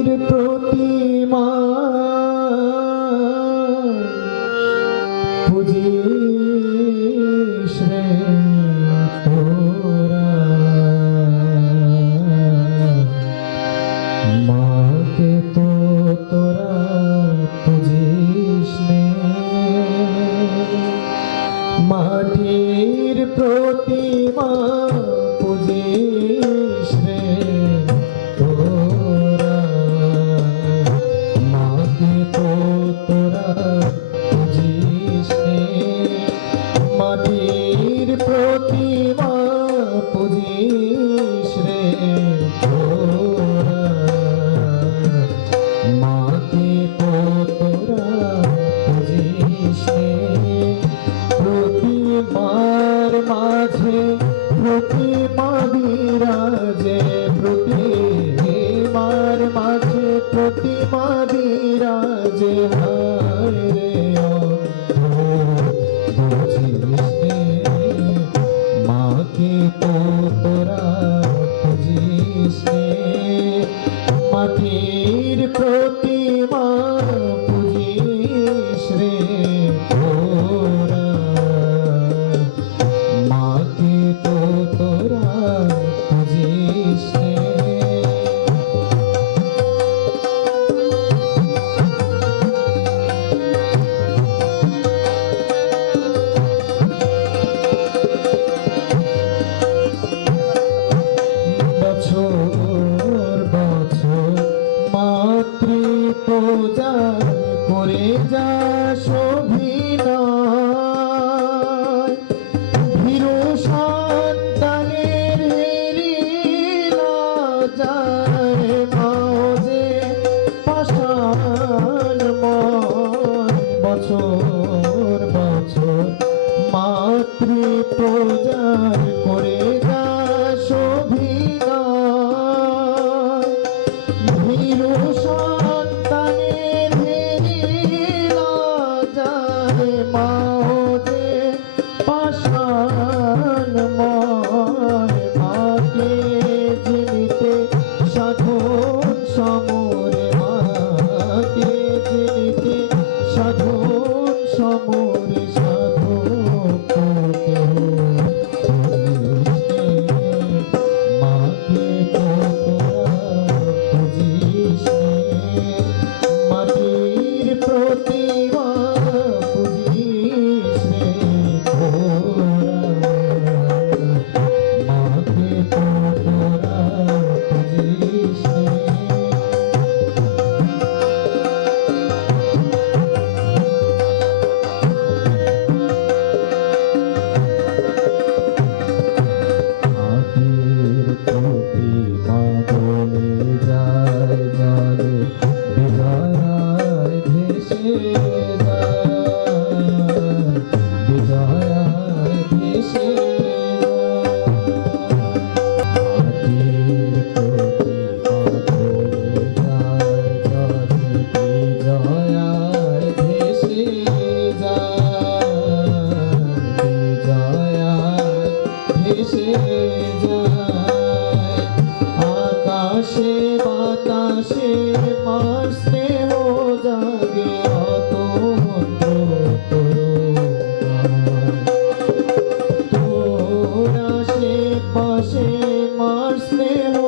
মাটির মাটির বছর বছর মাতৃ পূজার মার স্নেহ